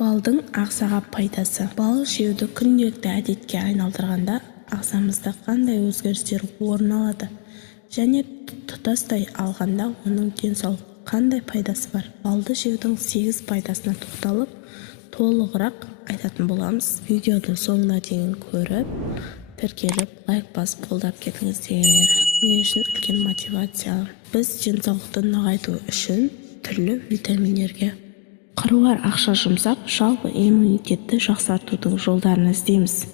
Балдың ағзаға пайдасы. Бал жеуді күнделікті әдетке айналдырғанда ағзамызда қандай өзгерістер орын алады және тұтастай алғанда оның денсаулыққа қандай пайдасы бар? Балды жеудің 8 пайдасына тоқталып, толығырақ айтатын боламыз. Видеоды соңына дейін көріп, тіркеліп, лайк басып қолдап кетіңіздер. Мен үшін үлкен мотивация. Біз денсаулықты нығайту үшін түрлі витаминдерге қыруар ақша жұмсап, жалпы иммунитетті жақсартудың жолдарын іздейміз.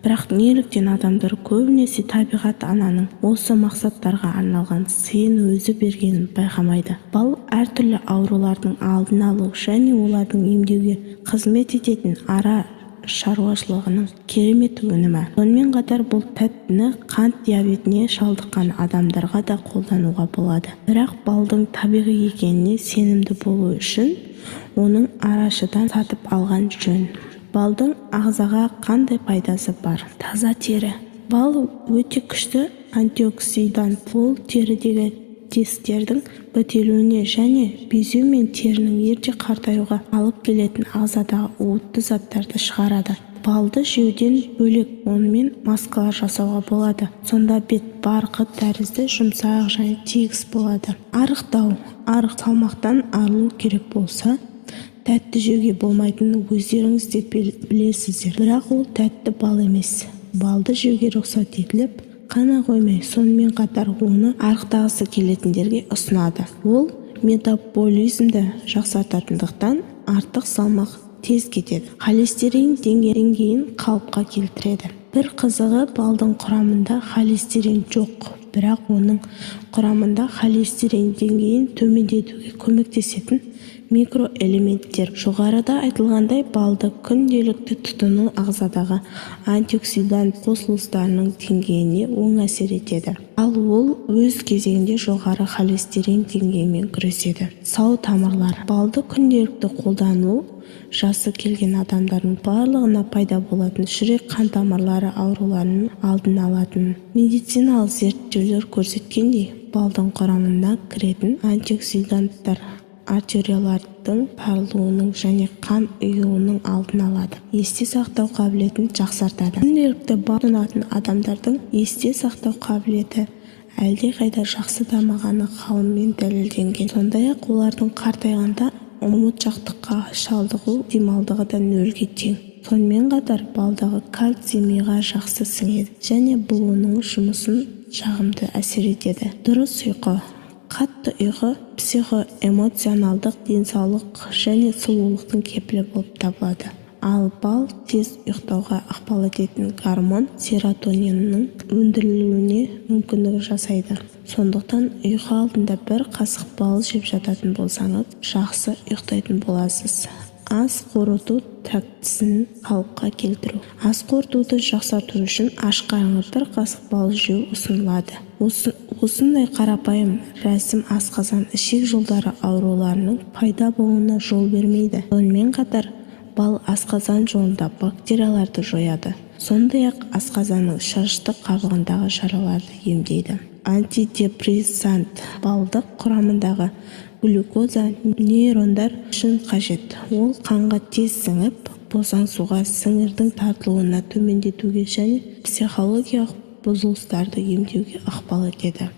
Бірақ неліктен адамдар көбінесе табиғат ананың осы мақсаттарға арналған сыйын өзі бергенін байқамайды? Бал әртүрлі аурулардың алдын алу және олардың емдеуге қызмет ететін ара шаруашылығының керемет өнімі. Сонымен қатар бұл тәттіні қант диабетіне шалдыққан адамдарға да қолдануға болады. Бірақ балдың табиғи екеніне сенімді болу үшін оның арашыдан сатып алған жөн. Балдың ағзаға қандай пайдасы бар? Таза тері. Бал өте күшті антиоксидант. Ол терідегі дисктердің бітелуіне және безеу мен терінің ерте қартаюға алып келетін ағзадағы уытты заттарды шығарады. Балды жеуден бөлек онымен маскалар жасауға болады. Сонда бет барқыт тәрізді жұмсақ және тегіс болады. Арықтау. Арық салмақтан арылу керек болса, тәтті жеуге болмайтынын өздеріңіз де білесіздер. Бірақ ол тәтті бал емес. Балды жеуге рұқсат етіліп қана қоймай, сонымен қатар оны арықтағысы келетіндерге ұсынады. Ол метаболизмді жақсартатындықтан артық салмақ тез кетеді. Холестерин деңгейін қалыпқа келтіреді. Бір қызығы, балдың құрамында холестерин жоқ, бірақ оның құрамында холестерин деңгейін төмендетуге көмектесетін микроэлементтер. Жоғарыда айтылғандай, балды күнделікті тұтыну ағзадағы антиоксидант қосылыстарының деңгейіне оң әсер етеді. Ал ол өз кезегінде жоғары холестерин деңгейімен күреседі. Сау тамырлар. Балды күнделікті қолдану жасы келген адамдардың барлығына пайда болатын жүрек қан тамырлары ауруларының алдын алатын. Медициналық зерттеулер көрсеткендей, балдың құрамына кіретін антиоксиданттар артериялардың тарылуының және қан ұюының алдын алады. Есте сақтау қабілетін жақсартады. Күнделікті бал тұтынатын адамдардың есте сақтау қабілеті әлдеқайда жақсы дамығаны ғылыммен дәлелденген. Сондай-ақ олардың қартайғанда ұмытшақтыққа шалдығу ықтималдығы да нөлге тең. Сонымен қатар балдағы кальций миға жақсы сіңеді және бұл оның жұмысын жағымды әсер етеді. Дұрыс ұйқы. Қатты ұйқы психоэмоционалдық денсаулық және сұлулықтың кепілі болып табылады. Ал бал тез ұйықтауға ықпал ететін гормон серотониннің өндірілуіне мүмкіндік жасайды. Сондықтан ұйқы алдында бір қасық бал жеп жататын болсаңыз, жақсы ұйықтайтын боласыз. Ас қорыту трактісін қалыпқа келтіру. Ас қорытуды жақсарту үшін аш қарынға бір қасық бал жеу ұсынылады. Осындай қарапайым рәсім асқазан ішек жолдары ауруларының пайда болуына жол бермейді. Сонымен қатар бал асқазан жолында бактерияларды жояды. Сондай-ақ асқазанның шырышты қабығындағы жараларды емдейді. Антидепрессант. Балдық құрамындағы глюкоза нейрондар үшін қажет. Ол қанға тез сіңіп, босаңсуға, сіңірдің тартылуына төмендетуге және психологиялық бұзылыстарды емдеуге ықпал етеді.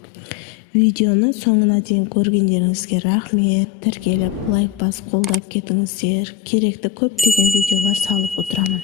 Видеоны соңына дейін көргендеріңізге рахмет. Тіркеліп, лайк басып қолдап кетіңіздер. Керекті көптеген видеолар салып отырамын.